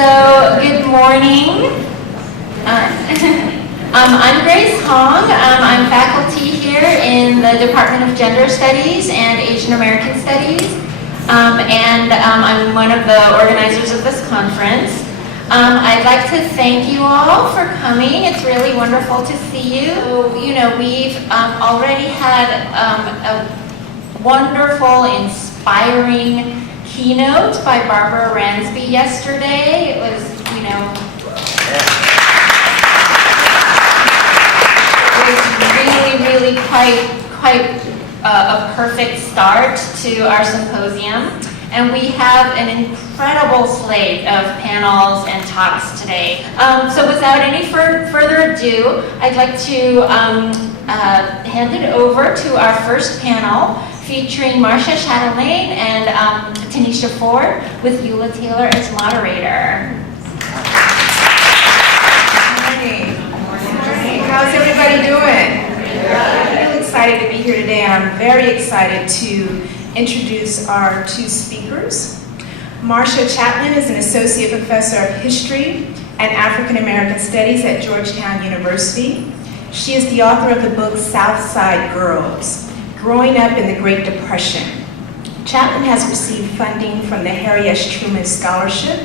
So, good morning. I'm Grace Hong. I'm faculty here in the Department of Gender Studies and Asian American Studies. And I'm one of the organizers of this conference. I'd like to thank you all for coming. It's really wonderful to see you. So, we've already had a wonderful, inspiring keynote by Barbara Ransby yesterday. It was, really quite a perfect start to our symposium. And we have an incredible slate of panels and talks today. So without any further ado, I'd like to hand it over to our first panel, featuring Marcia Chatelain and Tanisha Ford, with Eula Taylor as moderator. How's everybody doing? I'm really excited to be here today, and I'm very excited to introduce our two speakers. Marcia Chatelain is an associate professor of history and African American studies at Georgetown University. She is the author of the book Southside Girls: Growing Up in the Great Depression. Chatelain has received funding from the Harry S. Truman Scholarship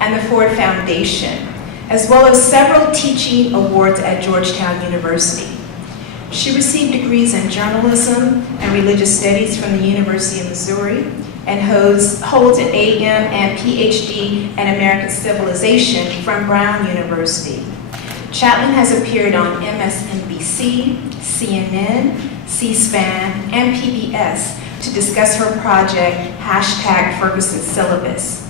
and the Ford Foundation, as well as several teaching awards at Georgetown University. She received degrees in journalism and religious studies from the University of Missouri and holds an AM and PhD in American Civilization from Brown University. Chatelain has appeared on MSNBC, CNN, C-SPAN, and PBS to discuss her project, #Ferguson Syllabus,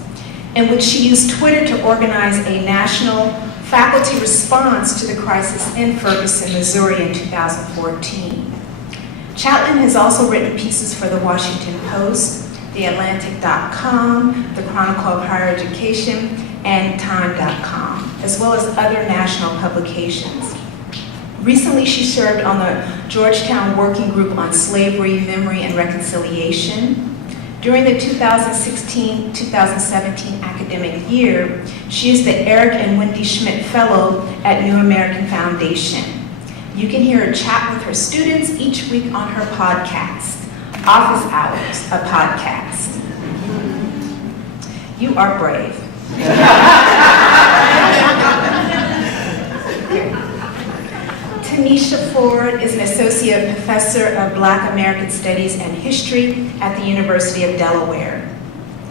in which she used Twitter to organize a national faculty response to the crisis in Ferguson, Missouri in 2014. Chatelain has also written pieces for the Washington Post, TheAtlantic.com, the Chronicle of Higher Education, and Time.com, as well as other national publications. Recently, she served on the Georgetown Working Group on Slavery, Memory, and Reconciliation. During the 2016-2017 academic year, she is the Eric and Wendy Schmidt Fellow at New American Foundation. You can hear her chat with her students each week on her podcast, Office Hours, a podcast. You are brave. Tanisha Ford is an associate professor of Black American Studies and History at the University of Delaware.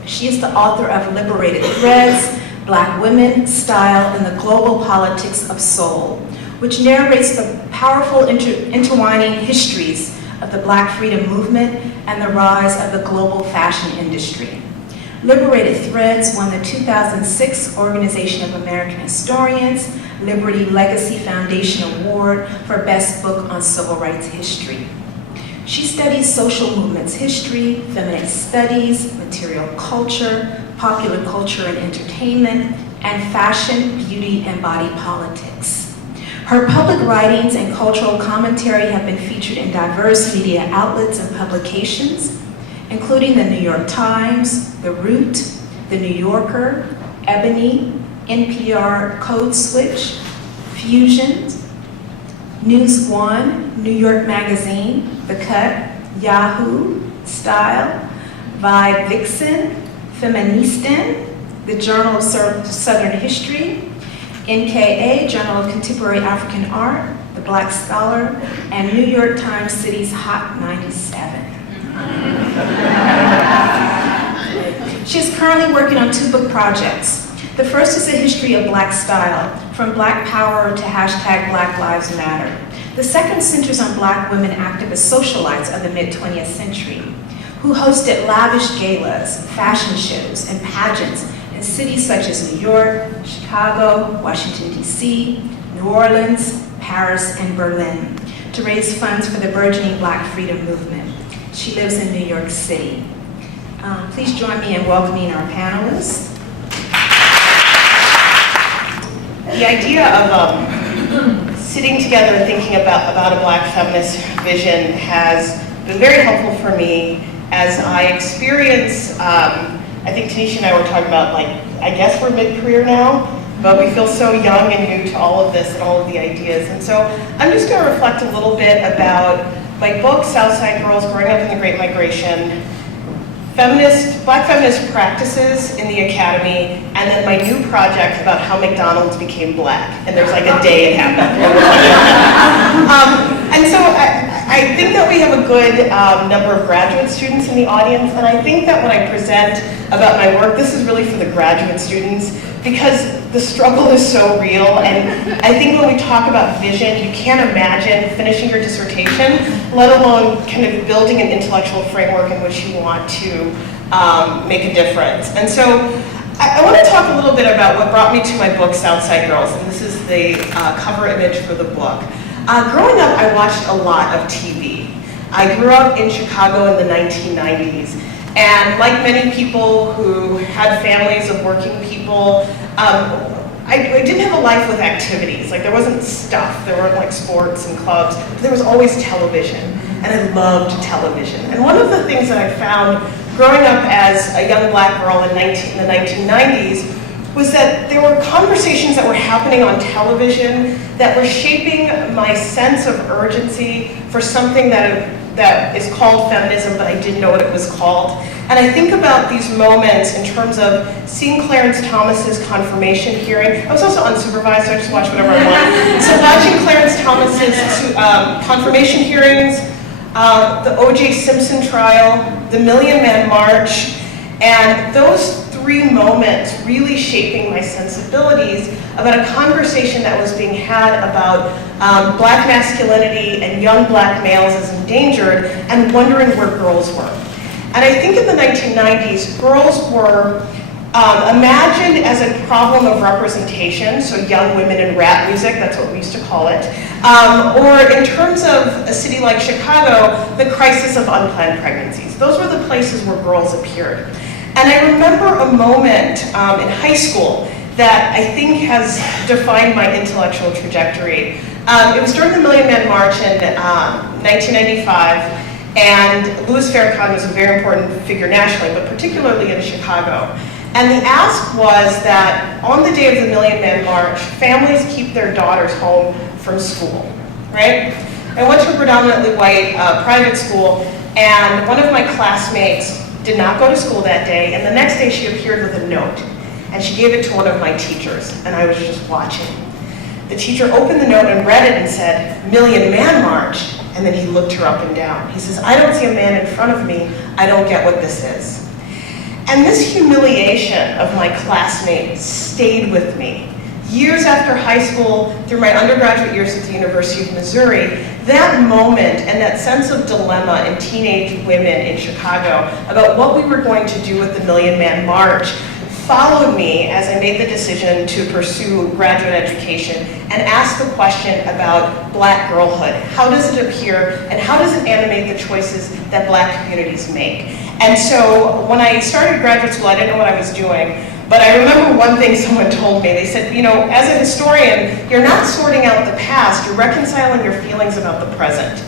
She is the author of Liberated Threads, Black Women, Style, and the Global Politics of Soul, which narrates the powerful intertwining histories of the Black freedom movement and the rise of the global fashion industry. Liberated Threads won the 2006 Organization of American Historians Liberty Legacy Foundation Award for Best Book on Civil Rights History. She studies social movements history, feminist studies, material culture, popular culture and entertainment, and fashion, beauty, and body politics. Her public writings and cultural commentary have been featured in diverse media outlets and publications, including the New York Times, The Root, The New Yorker, Ebony, NPR Code Switch, Fusion, News One, New York Magazine, The Cut, Yahoo, Style, Vibe Vixen, Feminist, the Journal of Southern History, NKA, Journal of Contemporary African Art, The Black Scholar, and New York Times City's Hot 97. She is currently working on 2 book projects. The first is a history of Black style, from Black Power to #Black Lives Matter. The second centers on Black women activist socialites of the mid-20th century, who hosted lavish galas, fashion shows, and pageants in cities such as New York, Chicago, Washington, D.C., New Orleans, Paris, and Berlin, to raise funds for the burgeoning Black freedom movement. She lives in New York City. Please join me in welcoming our panelists. The idea of sitting together and thinking about a Black feminist vision has been very helpful for me as I experience I think Tanisha and I were talking about, like, I guess we're mid-career now, but we feel so young and new to all of this and all of the ideas. And so I'm just going to reflect a little bit about my book, Southside Girls, Growing Up in the Great Migration, Black feminist practices in the academy, and then my new project about how McDonald's became black. And there's like a day it happened. And so I think that we have a good number of graduate students in the audience, and I think that when I present about my work, this is really for the graduate students, because the struggle is so real, and I think when we talk about vision, you can't imagine finishing your dissertation, let alone kind of building an intellectual framework in which you want to make a difference. And so I want to talk a little bit about what brought me to my book, Southside Girls, and this is the cover image for the book. Growing up, I watched a lot of TV. I grew up in Chicago in the 1990s, and like many people who had families of working people, I didn't have a life with activities. Like, there wasn't stuff, there weren't like sports and clubs, but there was always television, and I loved television. And one of the things that I found growing up as a young black girl in the 1990s was that there were conversations that were happening on television that were shaping my sense of urgency for something that is called feminism, but I didn't know what it was called. And I think about these moments in terms of seeing Clarence Thomas's confirmation hearing. I was also unsupervised, so I just watched whatever I want. So watching Clarence Thomas's confirmation hearings, the O.J. Simpson trial, the Million Man March, and those three moments really shaping my sensibilities about a conversation that was being had about black masculinity and young black males as endangered, and wondering where girls were. And I think in the 1990s, girls were imagined as a problem of representation, so young women in rap music, that's what we used to call it, or in terms of a city like Chicago, the crisis of unplanned pregnancies. Those were the places where girls appeared. And I remember a moment in high school that I think has defined my intellectual trajectory. It was during the Million Man March in 1995, and Louis Farrakhan was a very important figure nationally, but particularly in Chicago. And the ask was that on the day of the Million Man March, families keep their daughters home from school, right? I went to a predominantly white private school, and one of my classmates did not go to school that day, and the next day she appeared with a note, and she gave it to one of my teachers, and I was just watching. The teacher opened the note and read it and said, Million Man March, and then he looked her up and down. He says, I don't see a man in front of me, I don't get what this is. And this humiliation of my classmate stayed with me. Years after high school, through my undergraduate years at the University of Missouri, that moment and that sense of dilemma in teenage women in Chicago about what we were going to do with the Million Man March followed me as I made the decision to pursue graduate education and ask the question about black girlhood. How does it appear, and how does it animate the choices that black communities make? And so when I started graduate school, I didn't know what I was doing. But I remember one thing someone told me. They said, you know, as a historian, you're not sorting out the past, you're reconciling your feelings about the present.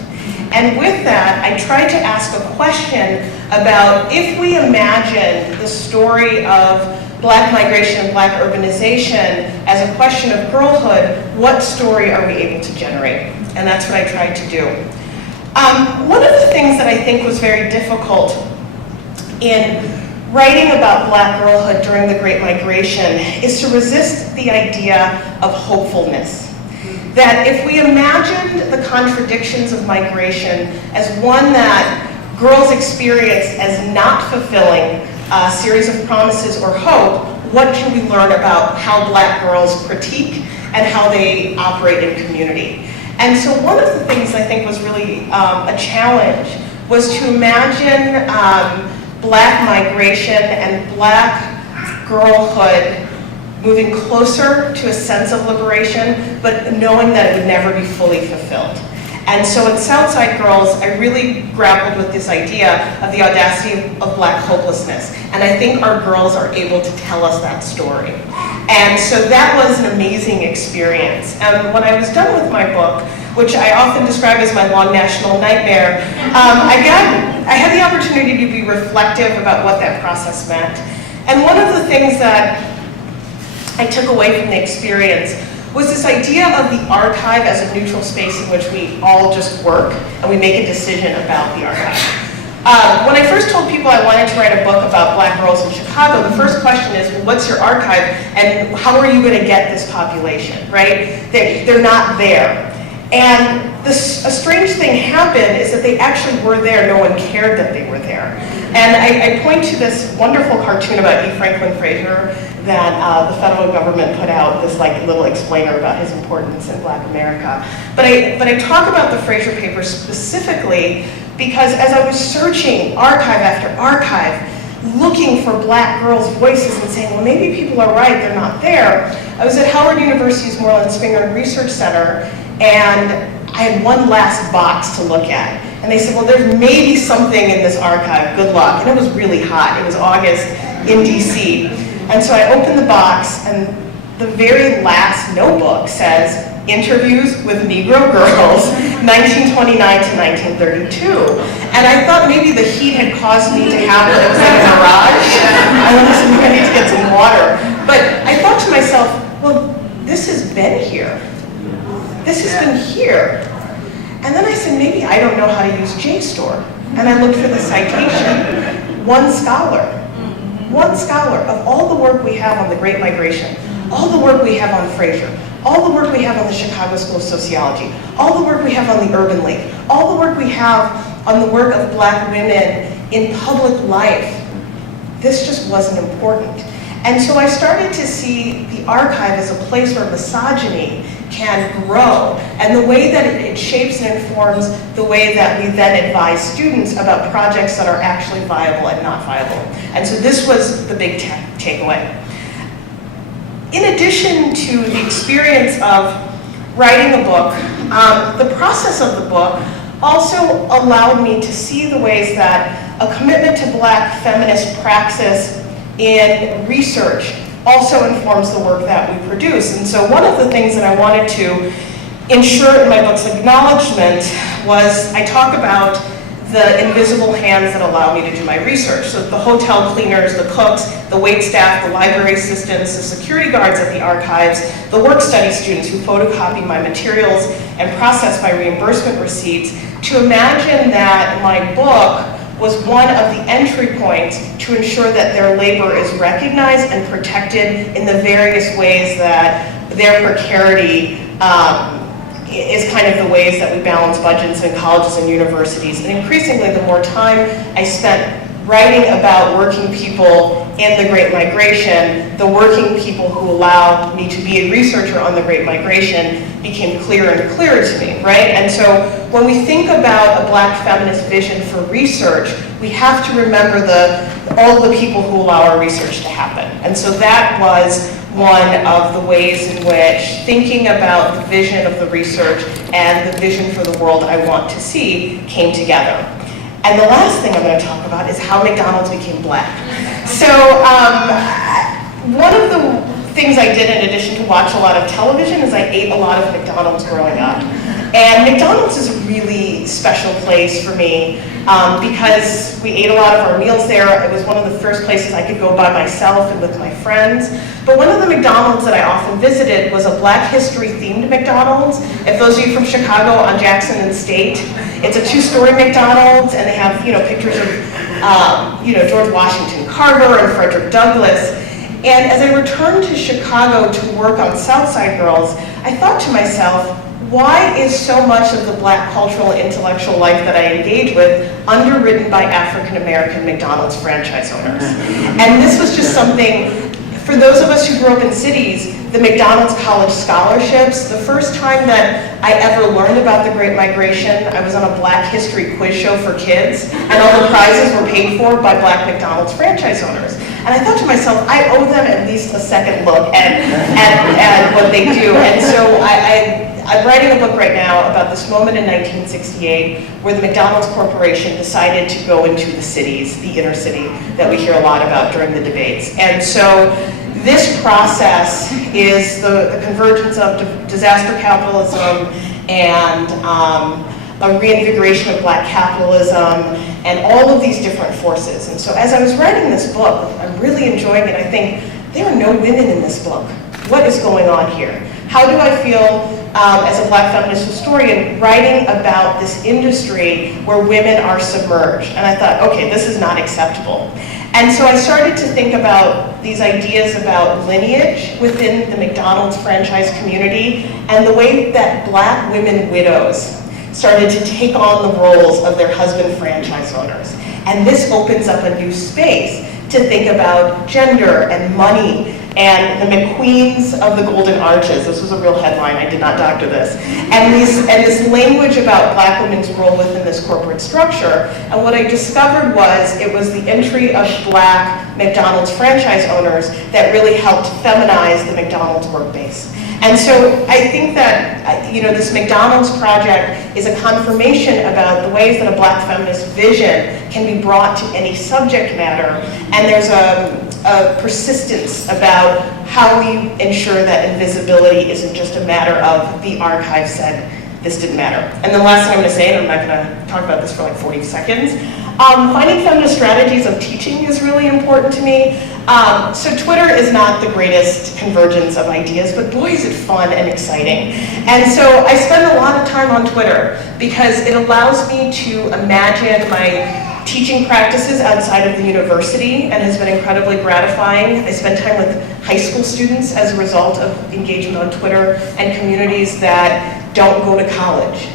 And with that, I tried to ask a question about if we imagine the story of black migration and black urbanization as a question of girlhood, what story are we able to generate? And that's what I tried to do. One of the things that I think was very difficult in writing about black girlhood during the Great Migration is to resist the idea of hopefulness. That if we imagined the contradictions of migration as one that girls experience as not fulfilling a series of promises or hope, what can we learn about how black girls critique and how they operate in community? And so one of the things I think was really a challenge was to imagine black migration and black girlhood moving closer to a sense of liberation, but knowing that it would never be fully fulfilled. And so in Southside Girls, I really grappled with this idea of the audacity of black hopelessness. And I think our girls are able to tell us that story. And so that was an amazing experience. And when I was done with my book, which I often describe as my long national nightmare, I had the opportunity to be reflective about what that process meant. And one of the things that I took away from the experience was this idea of the archive as a neutral space in which we all just work and we make a decision about the archive. When I first told people I wanted to write a book about Black girls in Chicago, the first question is, well, what's your archive and how are you going to get this population, right? They're not there. And a strange thing happened is that they actually were there, no one cared that they were there. And I point to this wonderful cartoon about E. Franklin Frazier that the federal government put out, this like little explainer about his importance in Black America. But I talk about the Frazier papers specifically because as I was searching archive after archive, looking for Black girls' voices and saying, well, maybe people are right, they're not there. I was at Howard University's Moreland Springer Research Center, and I had one last box to look at. And they said, well, there's maybe something in this archive, good luck. And it was really hot, it was August in DC. And so I opened the box, and the very last notebook says, Interviews with Negro Girls, 1929 to 1932. And I thought maybe the heat had caused me to have it. It was like a mirage. I need to get some water. But I thought to myself, well, this has been here. This has been here. And then I said, maybe I don't know how to use JSTOR. And I looked for the citation. One scholar of all the work we have on the Great Migration, all the work we have on Frazier, all the work we have on the Chicago School of Sociology, all the work we have on the Urban League, all the work we have on the work of Black women in public life, this just wasn't important. And so I started to see the archive as a place where misogyny can grow, and the way that it shapes and informs the way that we then advise students about projects that are actually viable and not viable. And so this was the big takeaway. In addition to the experience of writing a book, the process of the book also allowed me to see the ways that a commitment to Black feminist praxis in research also informs the work that we produce. And so one of the things that I wanted to ensure in my book's acknowledgement was I talk about the invisible hands that allow me to do my research. So the hotel cleaners, the cooks, the wait staff, the library assistants, the security guards at the archives, the work study students who photocopy my materials and process my reimbursement receipts, to imagine that my book was one of the entry points to ensure that their labor is recognized and protected in the various ways that their precarity is kind of the ways that we balance budgets in colleges and universities. And increasingly, the more time I spent writing about working people in the Great Migration, the working people who allowed me to be a researcher on the Great Migration became clearer and clearer to me, right? And so when we think about a Black feminist vision for research, we have to remember all the people who allow our research to happen. And so that was one of the ways in which thinking about the vision of the research and the vision for the world I want to see came together. And the last thing I'm going to talk about is how McDonald's became Black. So one of the things I did in addition to watch a lot of television is I ate a lot of McDonald's growing up. And McDonald's is a really special place for me because we ate a lot of our meals there. It was one of the first places I could go by myself and with my friends. But one of the McDonald's that I often visited was a Black history themed McDonald's. If those of you from Chicago, on Jackson and State, it's a 2-story McDonald's, and they have pictures of George Washington Carver and Frederick Douglass. And as I returned to Chicago to work on Southside Girls, I thought to myself, why is so much of the Black cultural and intellectual life that I engage with underwritten by African American McDonald's franchise owners? And this was just something, for those of us who grew up in cities, the McDonald's College Scholarships, the first time that I ever learned about the Great Migration, I was on a Black history quiz show for kids, and all the prizes were paid for by Black McDonald's franchise owners. And I thought to myself, I owe them at least a second look at what they do. And so I'm writing a book right now about this moment in 1968 where the McDonald's Corporation decided to go into the cities, the inner city, that we hear a lot about during the debates. And so this process is the convergence of disaster capitalism and a reinvigoration of Black capitalism, and all of these different forces. And so as I was writing this book, I'm really enjoying it. I think, there are no women in this book. What is going on here? How do I feel as a Black feminist historian writing about this industry where women are submerged? And I thought, okay, this is not acceptable. And so I started to think about these ideas about lineage within the McDonald's franchise community and the way that Black women widows started to take on the roles of their husband franchise owners. And this opens up a new space to think about gender and money and the McQueens of the Golden Arches. This was a real headline, I did not doctor this. And this language about Black women's role within this corporate structure. And what I discovered was it was the entry of Black McDonald's franchise owners that really helped feminize the McDonald's work base. And so I think that, this McDonald's project is a confirmation about the ways that a Black feminist vision can be brought to any subject matter. And there's a persistence about how we ensure that invisibility isn't just a matter of the archive said this didn't matter. And the last thing I'm going to say, and I'm not going to talk about this for like 40 seconds, finding feminist strategies of teaching is really important to me. So Twitter is not the greatest convergence of ideas, but boy is it fun and exciting. And so I spend a lot of time on Twitter because it allows me to imagine my teaching practices outside of the university and has been incredibly gratifying. I spend time with high school students as a result of engagement on Twitter and communities that don't go to college,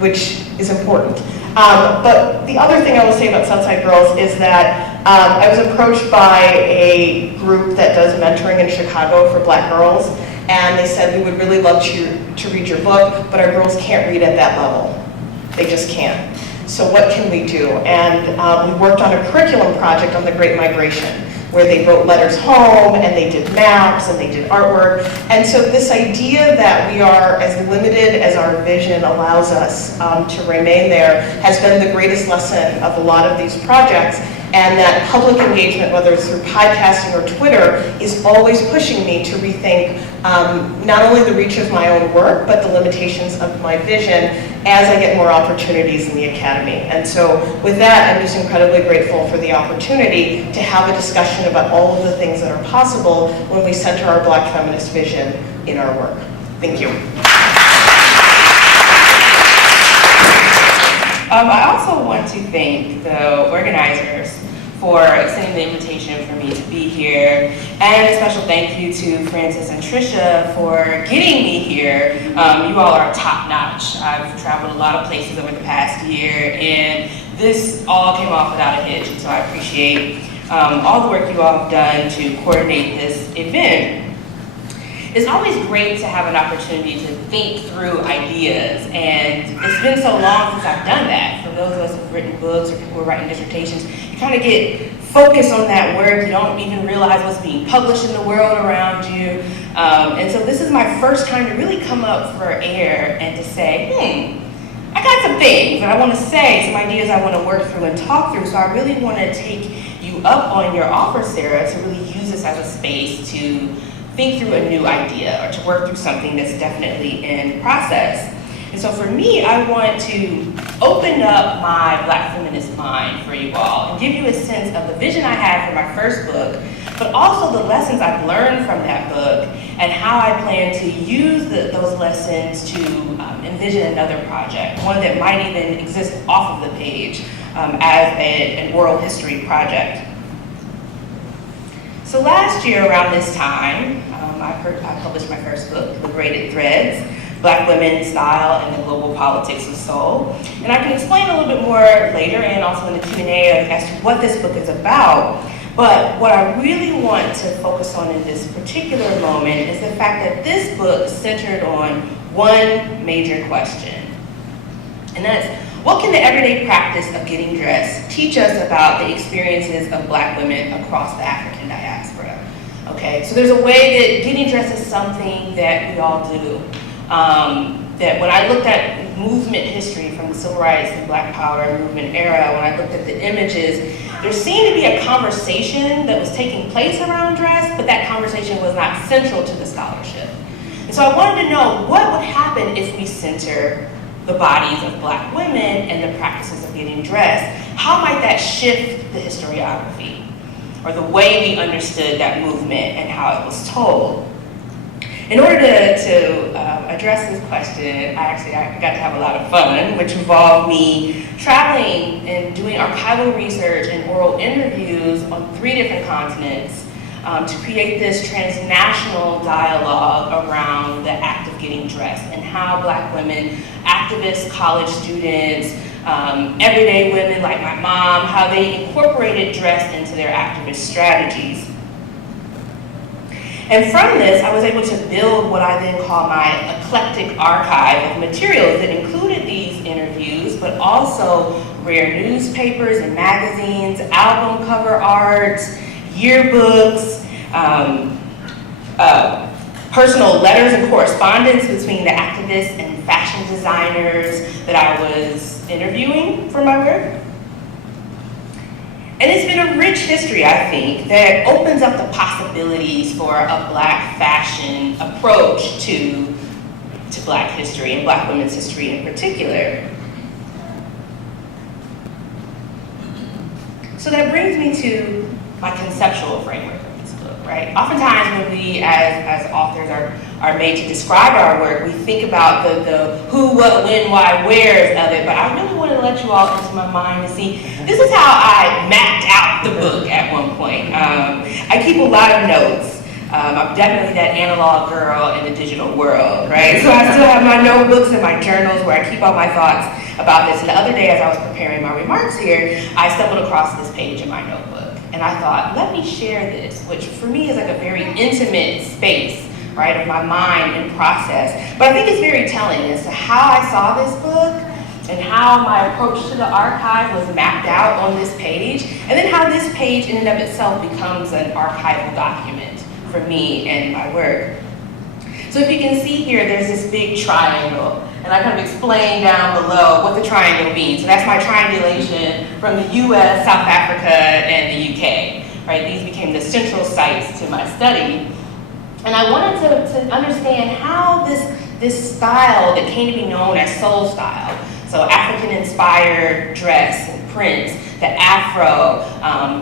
which is important. But the other thing I will say about Southside Girls is that I was approached by a group that does mentoring in Chicago for Black girls, and they said, we would really love to read your book, but our girls can't read at that level. They just can't. So what can we do? And we worked on a curriculum project on the Great Migration, where they wrote letters home, and they did maps, and they did artwork. And so this idea that we are as limited as our vision allows us to remain there has been the greatest lesson of a lot of these projects, and that public engagement, whether it's through podcasting or Twitter, is always pushing me to rethink not only the reach of my own work, but the limitations of my vision as I get more opportunities in the academy. And so with that, I'm just incredibly grateful for the opportunity to have a discussion about all of the things that are possible when we center our Black feminist vision in our work. Thank you. I also want to thank the organizers for extending the invitation for me to be here, and a special thank you to Francis and Trisha for getting me here. You all are top notch. I've traveled a lot of places over the past year, and this all came off without a hitch, and so I appreciate all the work you all have done to coordinate this event. It's always great to have an opportunity to think through ideas, and it's been so long since I've done that. For those of us who've written books or people who are writing dissertations, you kind of get focused on that work. You don't even realize what's being published in the world around you. And so this is my first time to really come up for air and to say, I got some things that I want to say, some ideas I want to work through and talk through. So I really want to take you up on your offer, Sarah, to really use this as a space to think through a new idea or to work through something that's definitely in process. And so for me, I want to open up my Black feminist mind for you all and give you a sense of the vision I had for my first book, but also the lessons I've learned from that book and how I plan to use those lessons to envision another project, one that might even exist off of the page as an oral history project. So last year around this time, I published my first book, Liberated Threads, Black Women, Style, and the Global Politics of Soul. And I can explain a little bit more later and also in the Q&A as to what this book is about. But what I really want to focus on in this particular moment is the fact that this book centered on one major question. And that's, what can the everyday practice of getting dressed teach us about the experiences of Black women across the African diaspora? Okay, so there's a way that getting dressed is something that we all do. That when I looked at movement history from the Civil Rights and Black Power movement era, when I looked at the images, there seemed to be a conversation that was taking place around dress, but that conversation was not central to the scholarship. And so I wanted to know what would happen if we center the bodies of Black women and the practices of getting dressed, how might that shift the historiography or the way we understood that movement and how it was told? In order to address this question, I got to have a lot of fun, which involved me traveling and doing archival research and oral interviews on 3 different continents to create this transnational dialogue around the act of getting dressed and how Black women, activists, college students, everyday women like my mom, how they incorporated dress into their activist strategies. And from this, I was able to build what I then call my eclectic archive of materials that included these interviews, but also rare newspapers and magazines, album cover art, yearbooks, personal letters and correspondence between the activists and fashion designers that I was interviewing for my work. And it's been a rich history, I think, that opens up the possibilities for a Black fashion approach to Black history and Black women's history in particular. So that brings me to my conceptual framework of this book, right? Oftentimes when we as authors are made to describe our work, we think about the who, what, when, why, wheres of it, but I really want to let you all into my mind and see, this is how I mapped out the book at one point. I keep a lot of notes. I'm definitely that analog girl in the digital world, right? So I still have my notebooks and my journals where I keep all my thoughts about this. And the other day as I was preparing my remarks here, I stumbled across this page in my notebook. And I thought, let me share this, which for me is like a very intimate space, right, of my mind and process. But I think it's very telling as to how I saw this book and how my approach to the archive was mapped out on this page, and then how this page in and of itself becomes an archival document for me and my work. So if you can see here, there's this big triangle, and I kind of explain down below what the triangle means. So that's my triangulation from the US, South Africa, and the UK, right? These became the central sites to my study. And I wanted to understand how this style that came to be known as soul style, so African-inspired dress and prints, the afro,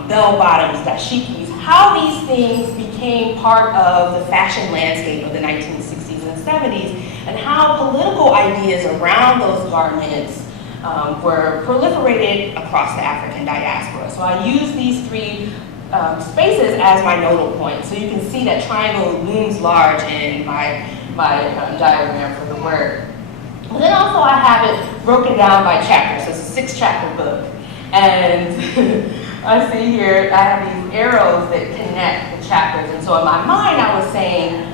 bell-bottoms, dashikis, how these things became part of the fashion landscape of the 1960s and 70s, and how political ideas around those garments were proliferated across the African diaspora. So I use these 3 spaces as my nodal points. So you can see that triangle looms large in my diagram for the work. And then also I have it broken down by chapters. So it's a 6-chapter book. And I see here, I have these arrows that connect the chapters. And so in my mind, I was saying,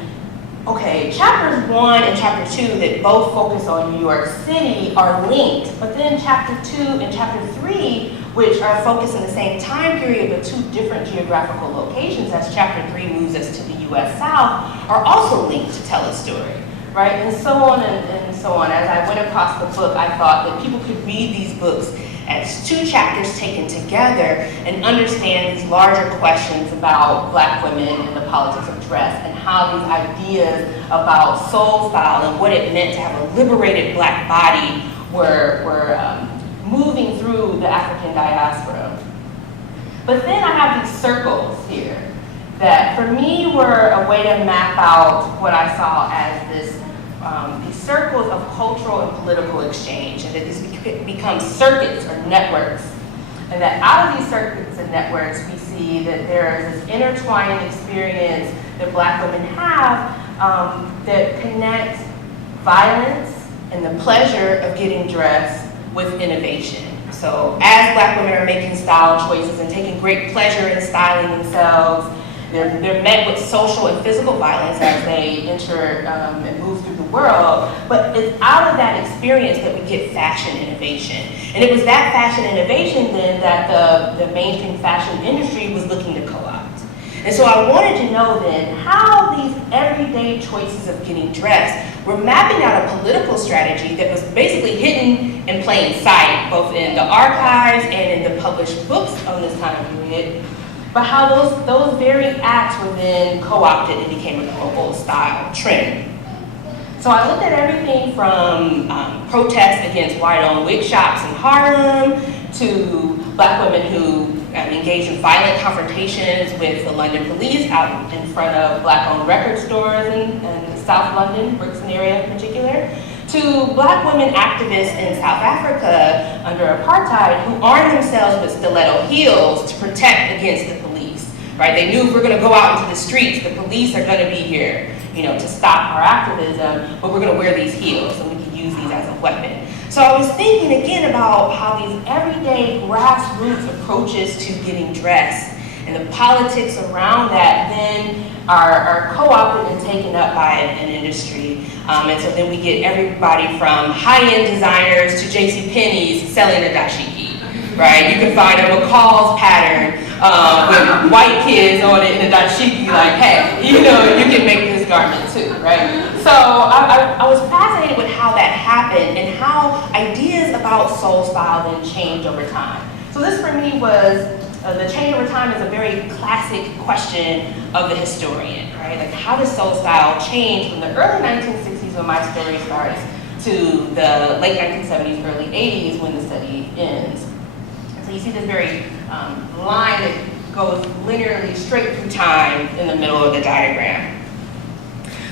okay, chapters 1 and chapter 2 that both focus on New York City are linked. But then chapter 2 and chapter 3, which are focused in the same time period but 2 different geographical locations, as chapter 3 moves us to the US South, are also linked to tell a story, right? And so on and so on. As I went across the book, I thought that people could read these books as 2 chapters taken together and understand these larger questions about Black women and the politics of dress and how these ideas about soul style and what it meant to have a liberated Black body were moving through the African diaspora. But then I have these circles here that for me were a way to map out what I saw as these circles of cultural and political exchange, and that this becomes circuits or networks. And that out of these circuits and networks, we see that there is this intertwining experience that Black women have that connects violence and the pleasure of getting dressed with innovation. So as Black women are making style choices and taking great pleasure in styling themselves, they're met with social and physical violence as they enter and move through the world. But it's out of that experience that we get fashion innovation. And it was that fashion innovation then that the mainstream fashion industry was looking to co-opt. And so I wanted to know then how these everyday choices of getting dressed were mapping out a political strategy that was basically hidden in plain sight, both in the archives and in the published books on this time period, but how those very acts were then co-opted and became a global style trend. So I looked at everything from protests against white-owned wig shops in Harlem to Black women who engaged in violent confrontations with the London police out in front of Black-owned record stores in South London, Brixton area in particular, to Black women activists in South Africa under apartheid who armed themselves with stiletto heels to protect against the police, right? They knew if we're gonna go out into the streets, the police are gonna be here, you know, to stop our activism, but we're gonna wear these heels and we can use these as a weapon. So I was thinking again about how these everyday grassroots approaches to getting dressed and the politics around that then are co-opted and taken up by an industry. And so then we get everybody from high-end designers to JCPenney's selling a dashiki, right? You can find a McCall's pattern with white kids on it in a dashiki, like, hey, you know, you can make this garment too, right? So I was fascinated with how that happened and how ideas about soul style then change over time. So this for me was, the change over time is a very classic question of the historian, right? Like, how does soul style change from the early 1960s when my story starts to the late 1970s, early 80s when the study ends? And so you see this very line that goes linearly straight through time in the middle of the diagram.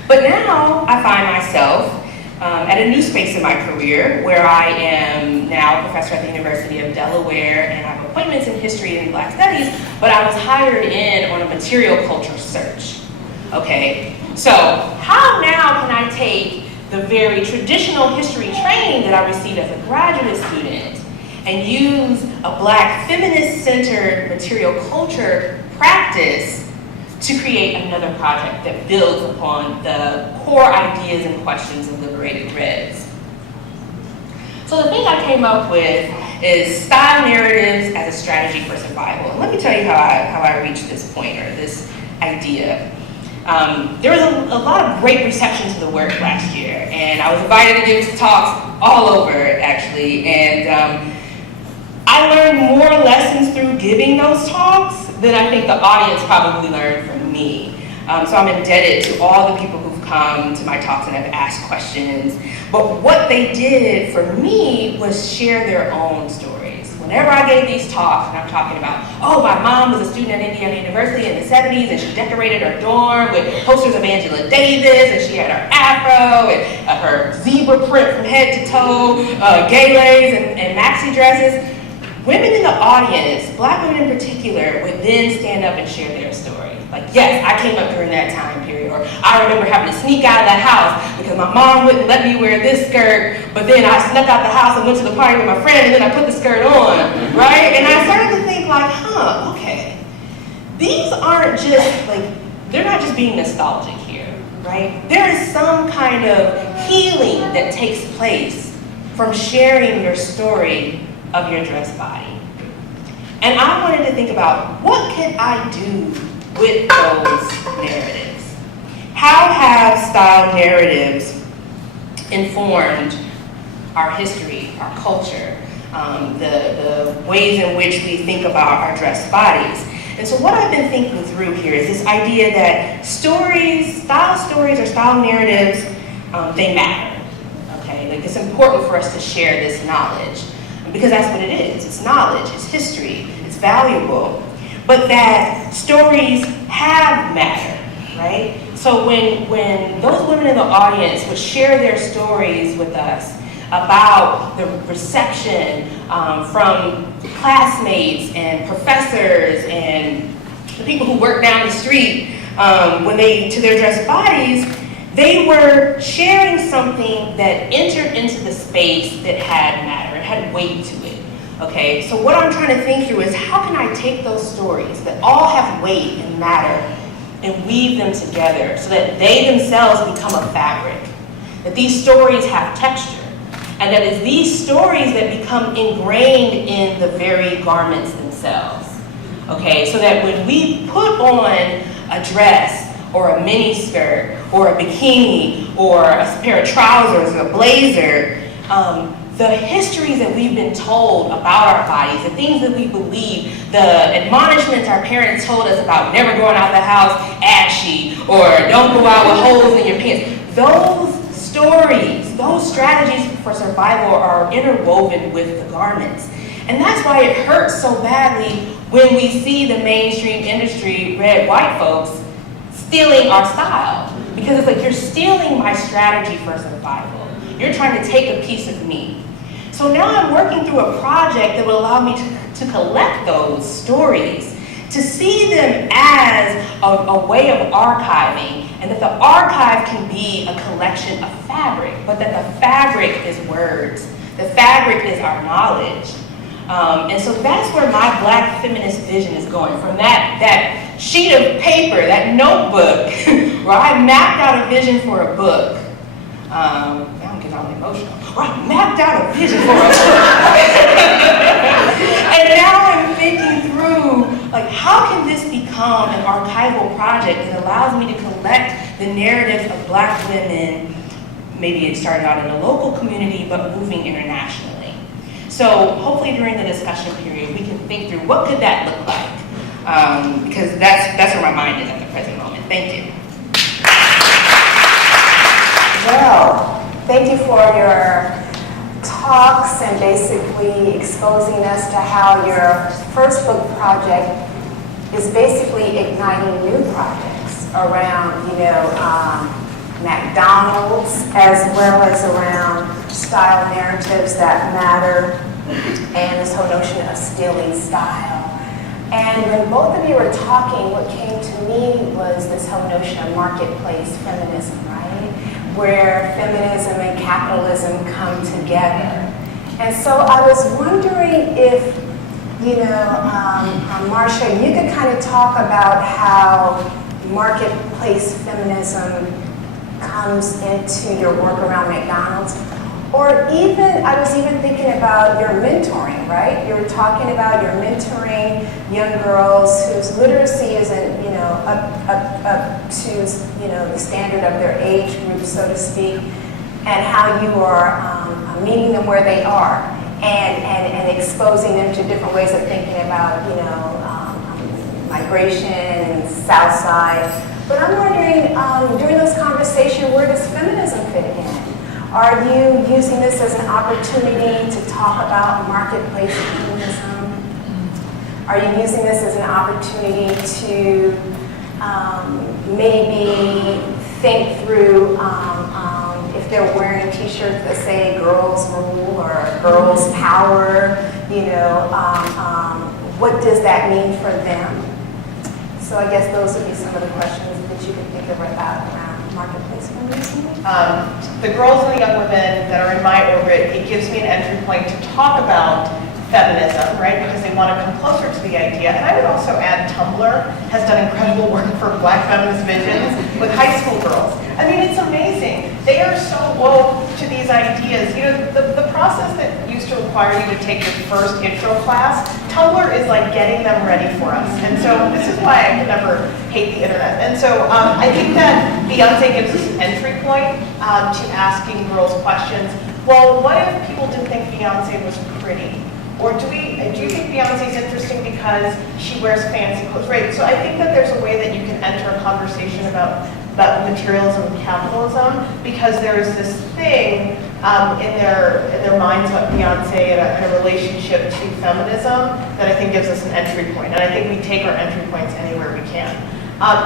But now I find myself at a new space in my career where I am now a professor at the University of Delaware and I have appointments in history and Black studies, but I was hired in on a material culture search, okay? So how now can I take the very traditional history training that I received as a graduate student and use a Black feminist-centered material culture practice to create another project that builds upon the core ideas and questions of liberated threads? So the thing I came up with is style narratives as a strategy for survival. And let me tell you how I reached this point or this idea. There was a lot of great reception to the work last year, and I was invited to give talks all over actually, and I learned more lessons through giving those talks than I think the audience probably learned from me. So I'm indebted to all the people who've come to my talks and have asked questions. But what they did for me was share their own stories. Whenever I gave these talks, and I'm talking about, oh, my mom was a student at Indiana University in the 70s, and she decorated her dorm with posters of Angela Davis, and she had her afro, and her zebra print from head to toe, gaylays and maxi dresses. Women in the audience, Black women in particular, would then stand up and share their story. Like, yes, I came up during that time period, or I remember having to sneak out of the house because my mom wouldn't let me wear this skirt, but then I snuck out the house and went to the party with my friend, and then I put the skirt on, right? And I started to think like, okay, these aren't just like, they're not just being nostalgic here, right? There is some kind of healing that takes place from sharing your story of your dressed body. And I wanted to think about what could I do with those narratives? How have style narratives informed our history, our culture, the ways in which we think about our dressed bodies? And so what I've been thinking through here is this idea that style stories or style narratives, they matter, okay? Like, it's important for us to share this knowledge because that's what it is. It's knowledge, it's history, it's valuable. But that stories have matter, right? So when those women in the audience would share their stories with us about the reception from classmates and professors and the people who work down the street to their dressed bodies, they were sharing something that entered into the space that had matter, it had weight to it, okay? So what I'm trying to think through is how can I take those stories that all have weight and matter and weave them together so that they themselves become a fabric, that these stories have texture, and that it's these stories that become ingrained in the very garments themselves, okay? So that when we put on a dress or a mini skirt or a bikini or a pair of trousers or a blazer, the histories that we've been told about our bodies, the things that we believe, the admonishments our parents told us about never going out of the house ashy or don't go out with holes in your pants, those stories, those strategies for survival are interwoven with the garments. And that's why it hurts so badly when we see the mainstream industry, red white folks, stealing our style. Because it's like, you're stealing my strategy for survival. You're trying to take a piece of me. So now I'm working through a project that will allow me to collect those stories, to see them as a way of archiving, and that the archive can be a collection of fabric, but that the fabric is words. The fabric is our knowledge. And so that's where my Black feminist vision is going, from that sheet of paper, that notebook, where I mapped out a vision for a book. Now I'm getting all emotional. Where I mapped out a vision for a book. And now I'm thinking through, like, how can this become an archival project that allows me to collect the narratives of Black women. Maybe it started out in a local community, but moving internationally. So hopefully during the discussion period, we can think through what could that look like, because that's where my mind is at the present moment. Thank you. Well, thank you for your talks and basically exposing us to how your first book project is basically igniting new projects around, McDonald's, as well as around style narratives that matter, and this whole notion of stealing style. And when both of you were talking, what came to me was this whole notion of marketplace feminism, right? Where feminism and capitalism come together. And so I was wondering if, Marcia, you could kind of talk about how marketplace feminism comes into your work around McDonald's. Or even, I was even thinking about your mentoring, right? You were talking about your mentoring young girls whose literacy isn't, up to, the standard of their age group, so to speak, and how you are meeting them where they are and exposing them to different ways of thinking about, migration and South Side. But I'm wondering, during those conversations, where does feminism fit in? Are you using this as an opportunity to talk about marketplace feminism? Are you using this as an opportunity to maybe think through if they're wearing t-shirts that say girls rule or girls power, what does that mean for them? So I guess those would be some of the questions that you could think of about around marketplace feminism. The girls and the young women that are in my orbit, it gives me an entry point to talk about feminism, right? Because they want to come closer to the idea. And I would also add Tumblr has done incredible work for Black feminist visions with high school girls. I mean, it's amazing. They are so woke to these ideas. The process that used to require you to take your first intro class, Tumblr is like getting them ready for us. And so this is why I could never hate the internet. And so I think that Beyonce gives us an entry point to asking girls questions. Well, what if people didn't think Beyonce was pretty? Or do you think Beyonce's interesting because she wears fancy clothes? Right. So I think that there's a way that you can enter a conversation about materialism and capitalism, because there's this thing in their minds about Beyonce and a relationship to feminism that I think gives us an entry point. And I think we take our entry points anywhere we can.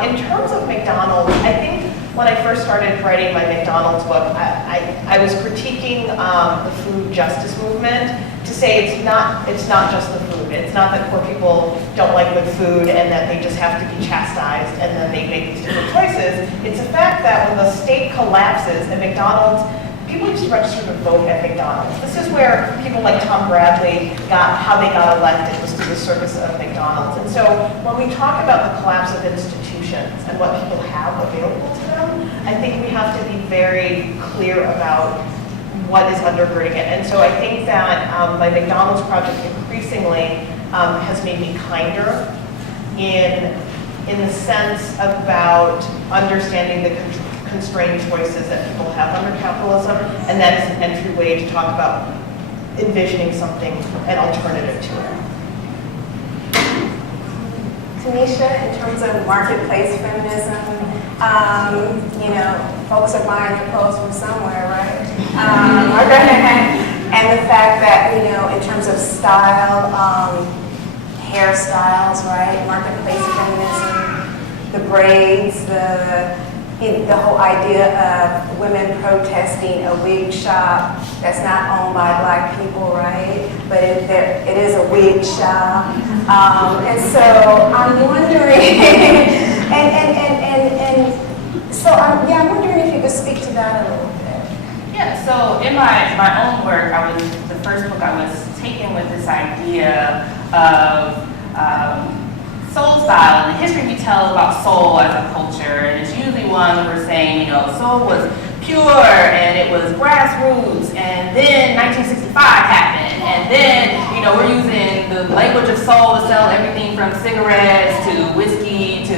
In terms of McDonald's, I think when I first started writing my McDonald's book, I was critiquing the food justice movement to say it's not just the food. It's not that poor people don't like good food and that they just have to be chastised and then they make these different choices. It's the fact that when the state collapses and McDonald's, people used to register to vote at McDonald's. This is where people like Tom Bradley how they got elected, was through the service of McDonald's. And so when we talk about the collapse of institutions and what people have available to them, I think we have to be very clear about what is undergirding it. And so I think that my McDonald's project increasingly has made me kinder in the sense about understanding the constrained choices that people have under capitalism, and that is an entryway to talk about envisioning something, an alternative to it. Tanisha, in terms of marketplace feminism You know, folks are buying their clothes from somewhere, right? And the fact that, you know, in terms of style, hairstyles, right? Marketplace feminism, the braids, the whole idea of women protesting a wig shop that's not owned by Black people, right? But it is a wig shop. And so I'm wondering, I'm wondering if you could speak to that a little bit. Yeah, so in my own work, the first book I was taken with this idea of soul style and the history we tell about soul as a culture, and it's usually one where we're saying, you know, soul was pure and it was grassroots, and then 1965 happened, and then, you know, we're using the language of soul to sell everything from cigarettes to whiskey to,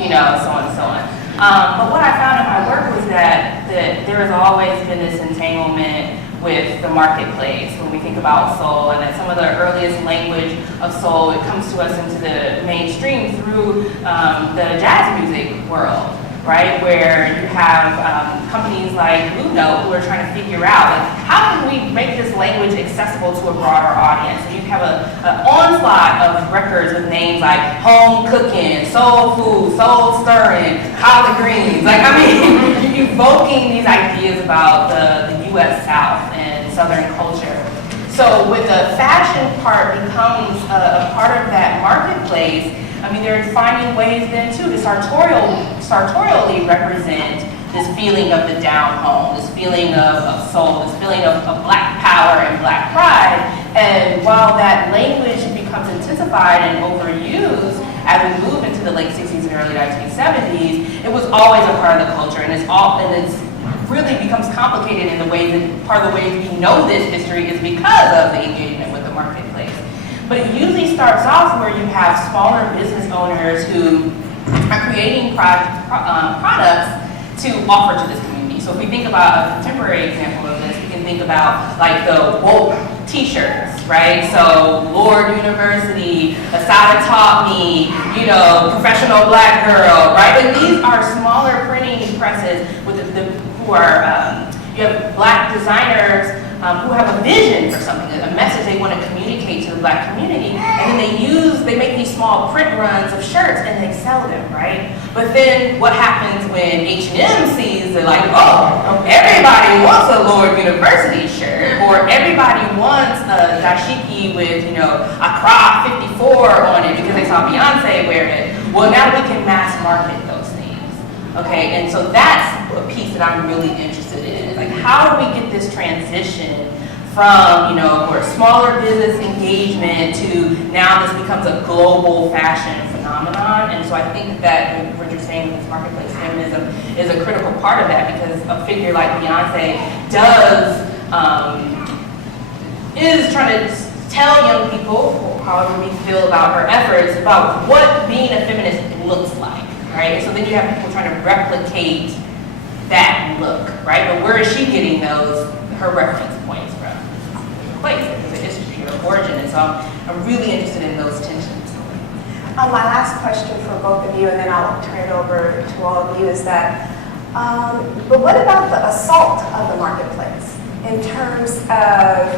you know, so on and so on. But what I found in my work was that there has always been this entanglement with the marketplace when we think about soul, and that some of the earliest language of soul, it comes to us into the mainstream through the jazz music world, right? Where you have companies like Blue Note who are trying to figure out, like, how can we make this language accessible to a broader audience? And you have an onslaught of records with names like Home Cooking, Soul Food, Soul Stirring, Collard Greens. Like, I mean, evoking these ideas about the U.S. South and Southern culture. So when the fashion part becomes a part of that marketplace, I mean, they're finding ways then too to sartorially represent this feeling of the down home, this feeling of soul, this feeling of Black power and Black pride. And while that language becomes intensified and overused as we move into the late 60s and early 1970s, it was always a part of the culture, and it's really becomes complicated in the way that part of the way we know this history is because of the engagement with the marketplace. But it usually starts off where you have smaller business owners who are creating products to offer to this community. So if we think about a contemporary example of this, we can think about like the woke t-shirts, right? So Lord University, Asada Taught Me, you know, Professional Black Girl, right? Like these are smaller printing presses with who are, you have Black designers who have a vision for something, a message they want to communicate to the Black community, and then they make these small print runs of shirts and they sell them, right? But then what happens when H&M sees, they're like, oh, everybody wants a Lord University shirt, or everybody wants a dashiki with, you know, a crop 54 on it because they saw Beyonce wear it. Well, now we can mass market those things, okay? And so that's a piece that I'm really interested in. Like, how do we get this transition from, you know, where smaller business engagement to now this becomes a global fashion phenomenon? And so I think that what you're saying with this marketplace feminism is a critical part of that, because a figure like Beyonce is trying to tell young people, however we feel about her efforts, about what being a feminist looks like, right? So then you have people trying to replicate that look, right? But where is she getting her reference points from? Place, the history, her origin, and so I'm really interested in those tensions. My last question for both of you, and then I'll turn it over to all of you, is that, but what about the assault of the marketplace in terms of,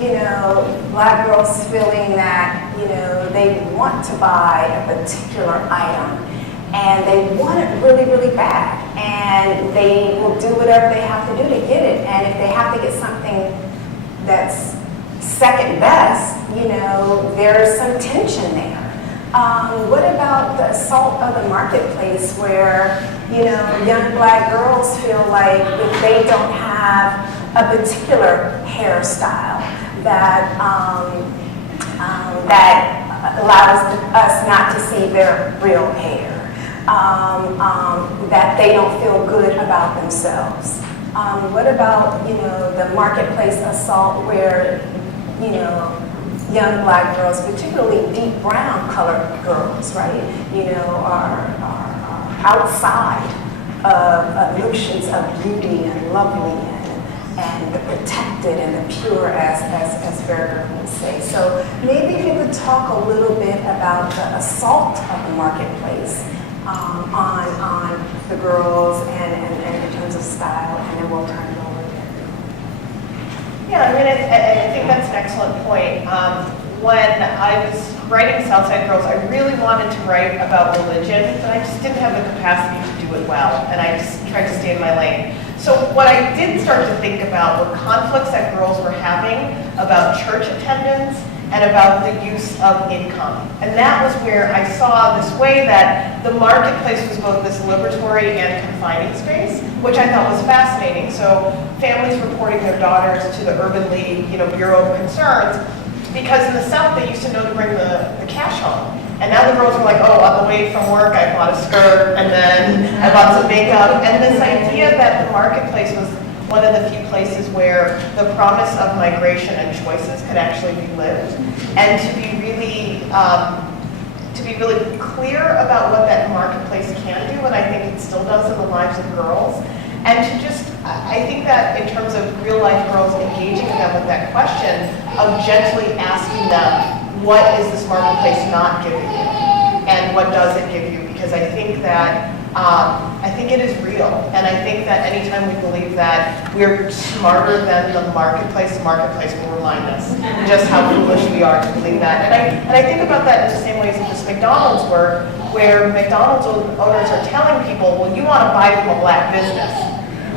you know, Black girls feeling that, you know, they want to buy a particular item and they want it really, really bad, and they will do whatever they have to do to get it, and if they have to get something that's second best, you know, there's some tension there. What about the assault of the marketplace where, you know, young Black girls feel like if they don't have a particular hairstyle that that allows us not to see their real hair, that they don't feel good about themselves? What about, you know, the marketplace assault where, you know, young Black girls, particularly deep brown colored girls, right, you know, are outside of notions of beauty and lovely and the protected and the pure, as Berger would say. So maybe if you could talk a little bit about the assault of the marketplace on the girls and in terms of style, and then we'll turn it over again. Yeah, I mean, I think that's an excellent point. When I was writing Southside Girls, I really wanted to write about religion, but I just didn't have the capacity to do it well, and I just tried to stay in my lane. So what I did start to think about were conflicts that girls were having about church attendance and about the use of income. And that was where I saw this way that the marketplace was both this liberatory and confining space, which I thought was fascinating. So families reporting their daughters to the Urban League, Bureau of Concerns, because in the South they used to know to bring the cash home. And now the girls are like, oh, on the way from work I bought a skirt, and then I bought some makeup. And this idea that the marketplace was one of the few places where the promise of migration and choices could actually be lived, and to be really clear about what that marketplace can do, and I think it still does in the lives of girls, and to just, I think that in terms of real life girls engaging them with that question of gently asking them, what is this marketplace not giving you, and what does it give you? Because I think that I think it is real, and I think that anytime we believe that we're smarter than the marketplace will remind us just how foolish we are to believe that. And I think about that in the same ways that this McDonald's work, where McDonald's owners are telling people, well, you want to buy from a black business.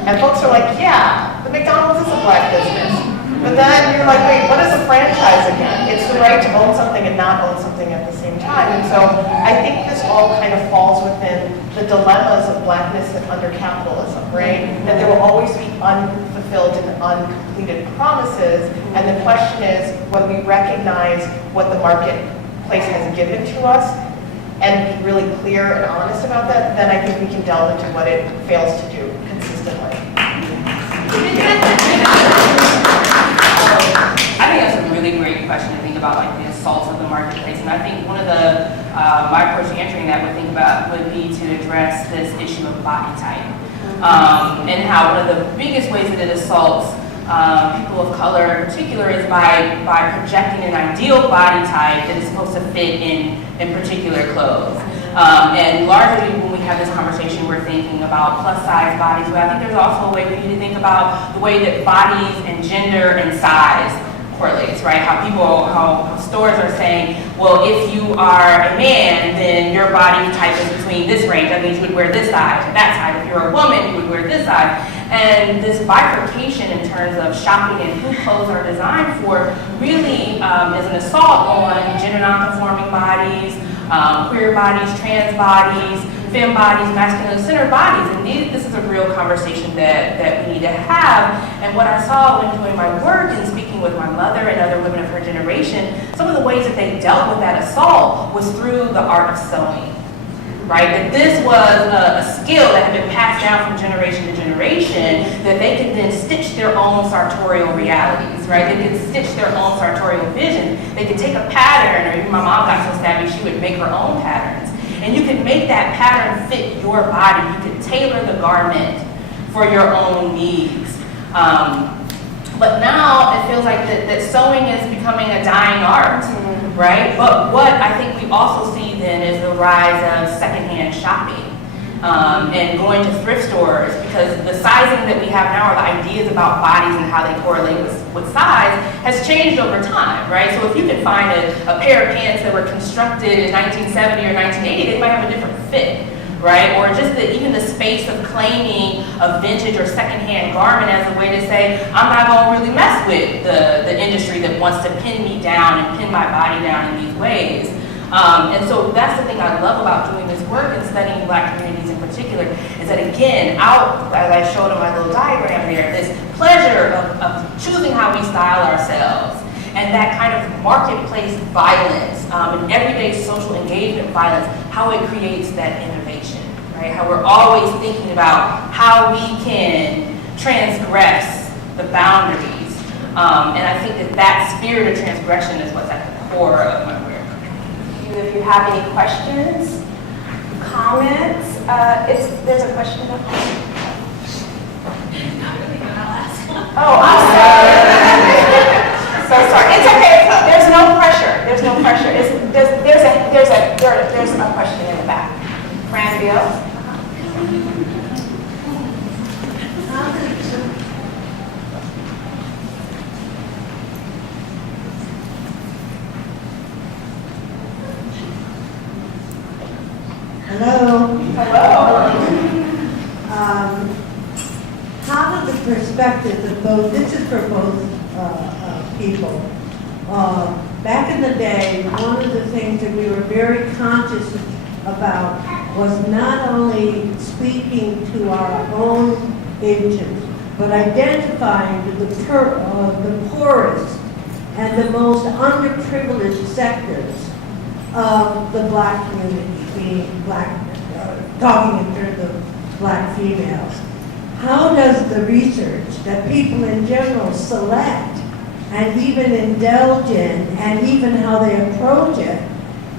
And folks are like, yeah, the McDonald's is a black business. But then you're like, wait, what is a franchise again? It's the right to own something and not own something at the same time. And so I think this all kind of falls within the dilemmas of blackness under capitalism, right? That there will always be unfulfilled and uncompleted promises. And the question is, when we recognize what the marketplace has given to us and be really clear and honest about that, then I think we can delve into what it fails to do consistently. I think that's a really great question to think about, like the assaults of the marketplace. And I think one of the, my approach to answering that would be to address this issue of body type. And how one of the biggest ways that it assaults people of color in particular is by projecting an ideal body type that is supposed to fit in particular clothes. And largely when we have this conversation, we're thinking about plus size bodies, but I think there's also a way we need to think about the way that bodies and gender and size correlates, right? How stores are saying, well, if you are a man, then your body type is between this range. That means you would wear this size and that size. If you're a woman, you would wear this size. And this bifurcation in terms of shopping and who clothes are designed for really is an assault on gender nonconforming bodies, queer bodies, trans bodies, femme bodies, masculine centered bodies. And this is a real conversation that we need to have. And what I saw when doing my work and speaking with my mother and other women of her generation, some of the ways that they dealt with that assault was through the art of sewing. Right? That this was a skill that had been passed down from generation to generation, that they could then stitch their own sartorial realities, right? They could stitch their own sartorial vision. They could take a pattern, or even my mom got so savvy, she would make her own patterns. And you could make that pattern fit your body. You could tailor the garment for your own needs. But now it feels like that sewing is becoming a dying art, right? But what I think we also see then is the rise of secondhand shopping and going to thrift stores, because the sizing that we have now, or the ideas about bodies and how they correlate with size, has changed over time, right? So if you can find a pair of pants that were constructed in 1970 or 1980, they might have a different fit. Right? Or just even the space of claiming a vintage or secondhand garment as a way to say, I'm not going to really mess with the industry that wants to pin me down and pin my body down in these ways. And so that's the thing I love about doing this work and studying Black communities in particular, is that again, as I showed on my little diagram there, this pleasure of choosing how we style ourselves, and that kind of marketplace violence and everyday social engagement violence, how it creates that innovation, right? How we're always thinking about how we can transgress the boundaries. And I think that spirit of transgression is what's at the core of my work. If you have any questions, comments, there's a question up there. Oh, I'm sorry. So sorry. It's okay. There's no pressure. There's no pressure. There's a question in the back. Franville. Hello. Hello. How do the perspectives of both, this is for both people. Back in the day, one of the things that we were very conscious about was not only speaking to our own agents, but identifying the poorest and the most underprivileged sectors of the black community, being black, talking in terms of black females. How does the research that people in general select and even indulge in, and even how they approach it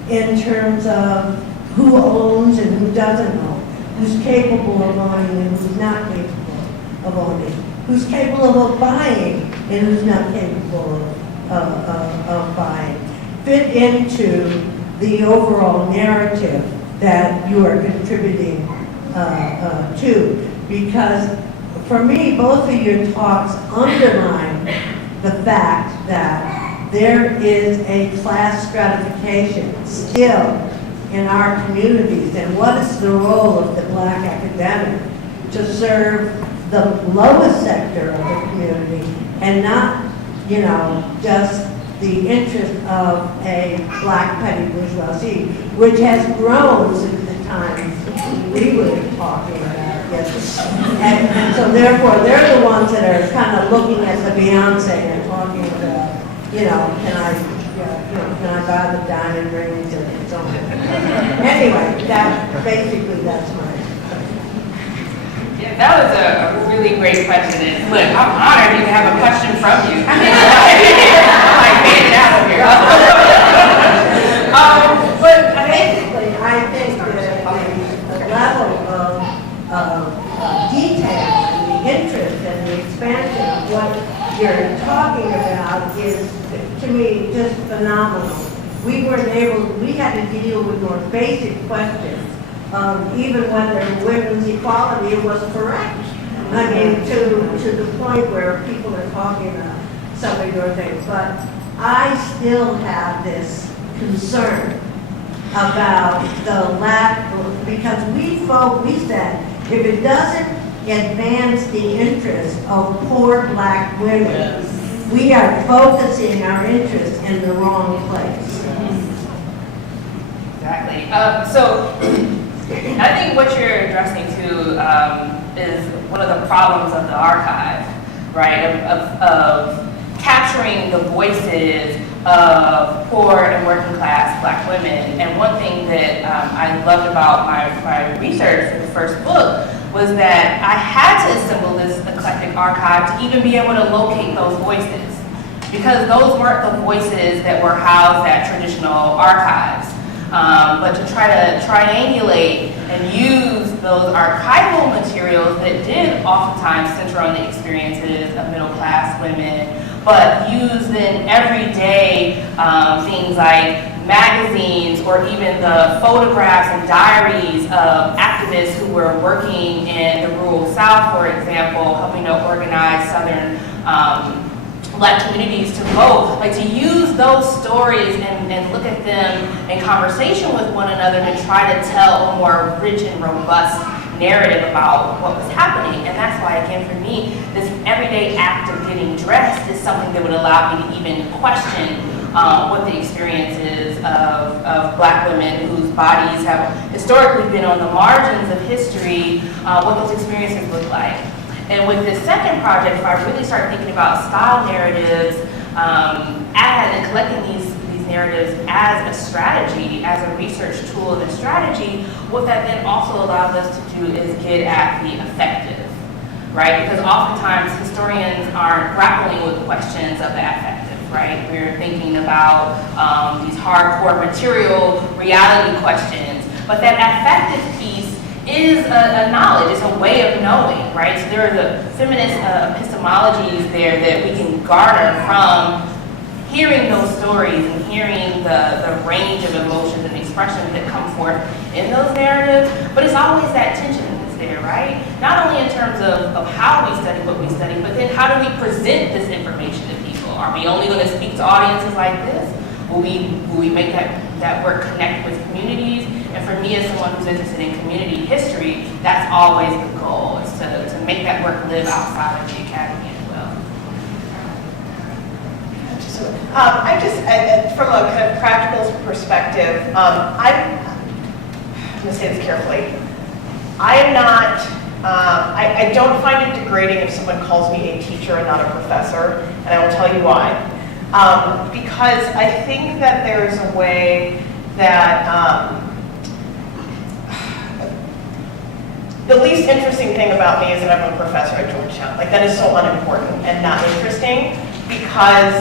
in terms of who owns and who doesn't own, who's capable of owning and who's not capable of owning, who's capable of buying and who's not capable of buying, fit into the overall narrative that you are contributing to. Because for me, both of your talks underline the fact that there is a class stratification still in our communities, and what is the role of the black academic to serve the lowest sector of the community and not, you know, just the interest of a black petty bourgeoisie, which has grown since the time we were talking about. And so therefore, they're the ones that are kind of looking at the Beyonce and talking about, you know, can I buy the diamond rings and so on. Anyway, that's my. Yeah, that was a really great question. And look, I'm honored to have a question from you. I'm like made it out of here. But Basically, I think that the level of detail and the interest and the expansion of what you're talking about is, to me, just phenomenal. We had to deal with more basic questions, even whether women's equality was correct. I mean, to the point where people are talking about some of your things. But I still have this concern about the lack, because we said, if it doesn't advance the interests of poor black women, we are focusing our interests in the wrong place. exactly. So I think what you're addressing too is one of the problems of the archive, right? Of capturing the voices of poor and working class black women. And one thing that I loved about my research for the first book was that I had to assemble this eclectic archive to even be able to locate those voices, because those weren't the voices that were housed at traditional archives. But to try to triangulate and use those archival materials that did oftentimes center on the experiences of middle class women, but use in everyday things like magazines or even the photographs and diaries of activists who were working in the rural South, for example, helping to organize Southern black communities to vote, like to use those stories and look at them in conversation with one another to try to tell a more rich and robust narrative about what was happening. And that's why, again, for me, this everyday act of getting dressed is something that would allow me to even question what the experiences of black women whose bodies have historically been on the margins of history, what those experiences look like. And with this second project, if I really start thinking about style narratives and collecting these narratives as a strategy, as a research tool and a strategy, what that then also allows us to do is get at the affective, right? Because oftentimes historians aren't grappling with questions of the affective, right? We're thinking about these hardcore material reality questions, but that affective piece is a knowledge, it's a way of knowing, right? So there are the feminist epistemologies there that we can garner from hearing those stories and hearing the range of emotions and expressions that come forth in those narratives, but it's always that tension that's there, right? Not only in terms of how we study what we study, but then how do we present this information to people? Are we only going to speak to audiences like this? Will we make that work connect with communities? And And for me, as someone who's interested in community history, that's always the goal, is to make that work live outside of the academy as well. From a kind of practical perspective, I'm going to say this carefully. I am not, I don't find it degrading if someone calls me a teacher and not a professor, and I will tell you why. Because I think that there's a way that the least interesting thing about me is that I'm a professor at Georgetown. Like, that is so unimportant and not interesting, because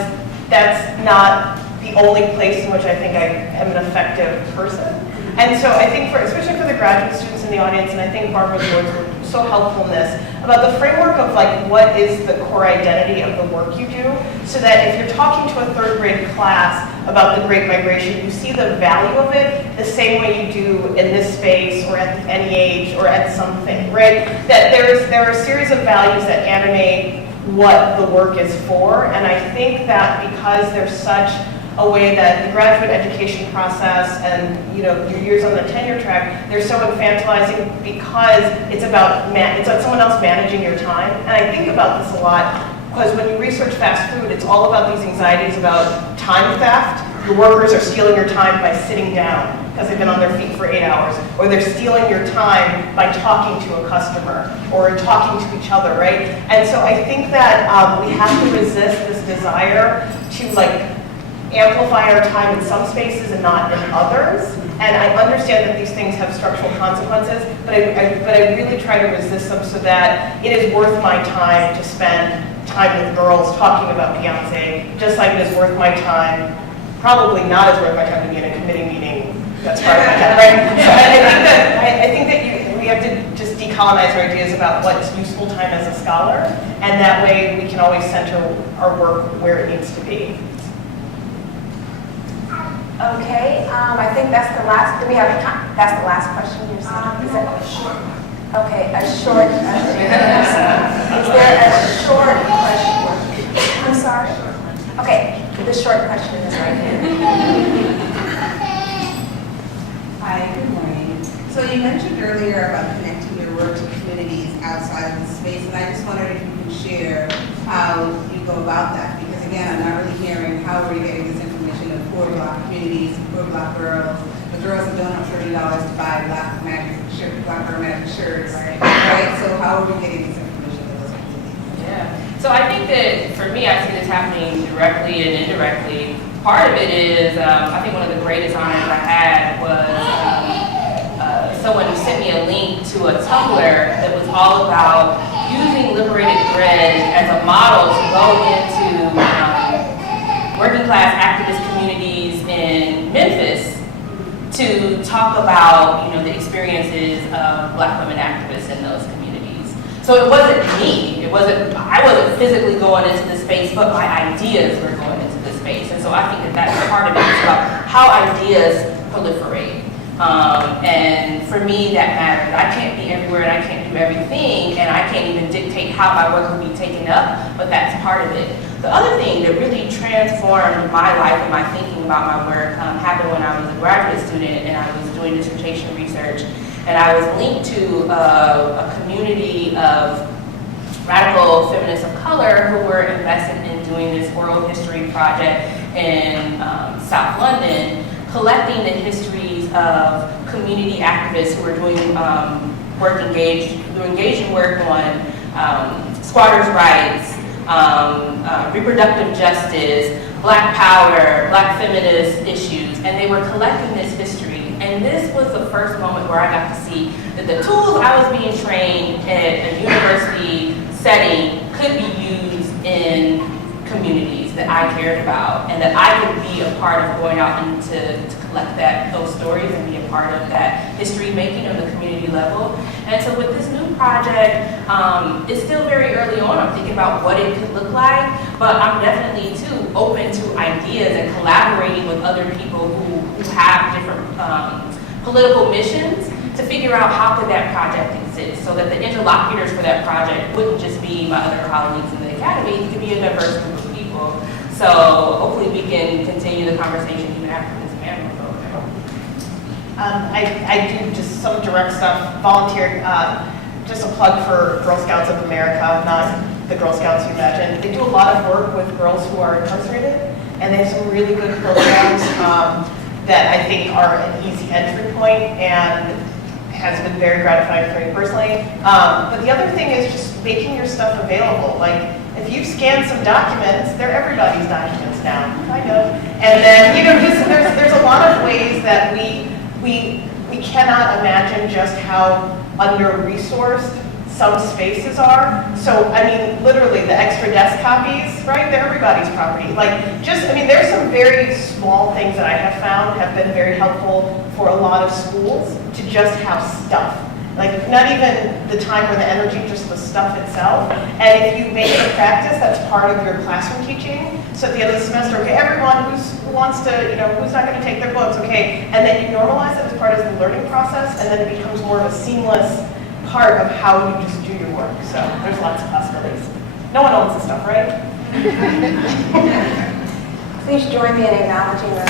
that's not the only place in which I think I am an effective person. And so I think, especially for the graduate students in the audience, and I think Barbara's words were so helpful in this, about the framework of like what is the core identity of the work you do, so that if you're talking to a third grade class about the Great Migration, you see the value of it the same way you do in this space or at any age or at something, right? That there are a series of values that animate what the work is for, and I think that because there's such a way that the graduate education process and your years on the tenure track, they're so infantilizing because it's about someone else managing your time. And I think about this a lot because when you research fast food, it's all about these anxieties about time theft. Your workers are stealing your time by sitting down because they've been on their feet for 8 hours, or they're stealing your time by talking to a customer or talking to each other, right? And so I think that we have to resist this desire to like amplify our time in some spaces and not in others. And I understand that these things have structural consequences, but I really try to resist them so that it is worth my time to spend time with girls talking about Beyonce, just like it is worth my time, probably not as worth my time to be in a committee meeting. That's part of my time, right? So I think that we have to just decolonize our ideas about what's useful time as a scholar, and that way we can always center our work where it needs to be. Okay, I think that's the last, that's the last question you're saying? Is that a short one? Okay, a short question. Is there a short question? I'm sorry? Okay, the short question is right here. Hi, good morning. So you mentioned earlier about connecting your work to communities outside of the space, and I just wondered if you could share how you go about that, because again, I'm not really hearing how we're getting this information of poor Black communities, poor Black girls, the girls that don't have $30 to buy Black Girl Magic shirts, right? So how are we getting this information to those communities? Yeah. So I think that for me, I see this happening directly and indirectly. Part of it is, I think one of the greatest honors I had was someone who sent me a link to a Tumblr that was all about using liberated thread as a model to go into working class activist communities in Memphis to talk about, the experiences of Black women activists in those communities. So it wasn't me. I wasn't physically going into the space, but my ideas were going into the space. And so I think that that's part of it. It's about how ideas proliferate. And for me, that matters. I can't be everywhere and I can't do everything, and I can't even dictate how my work will be taken up, but that's part of it. The other thing that really transformed my life and my thinking about my work happened when I was a graduate student and I was doing dissertation research, and I was linked to a community of radical feminists of color who were invested in doing this oral history project in South London, collecting the histories of community activists who were doing engaged in work on squatters' rights, reproductive justice, Black power, Black feminist issues, and they were collecting this history. And this was the first moment where I got to see that the tools I was being trained at a university setting could be used in communities that I cared about, and that I could be a part of going out and to collect those stories and be a part of that history making on the community level. And so with this new project, it's still very early on. I'm thinking about what it could look like, but I'm definitely too open to ideas and collaborating with other people who have different political missions to figure out how could that project exist, so that the interlocutors for that project wouldn't just be my other colleagues in the academy. It could be a diverse group of people. So hopefully we can continue the conversation even after this panel is over. I do just some direct stuff, volunteer, just a plug for Girl Scouts of America, not the Girl Scouts you imagine. They do a lot of work with girls who are incarcerated, and they have some really good programs that I think are an easy entry point and has been very gratifying for me personally. But the other thing is just making your stuff available. Like, if you've scanned some documents, they're everybody's documents now, kind of. And then, you know, just, there's a lot of ways that we cannot imagine just how under-resourced some spaces are. So, I mean, literally the extra desk copies, right? They're everybody's property. Like, just, I mean, there's some very small things that I have found have been very helpful for a lot of schools to just have stuff. Like, not even the time or the energy, just the stuff itself. And if you make it a practice, that's part of your classroom teaching. So at the end of the semester, okay, everyone who wants to, you know, who's not going to take their books, okay. And then you normalize it as part of the learning process, and then it becomes more of a seamless part of how you just do your work. So there's lots of possibilities. No one owns the stuff, right? Please join me in acknowledging the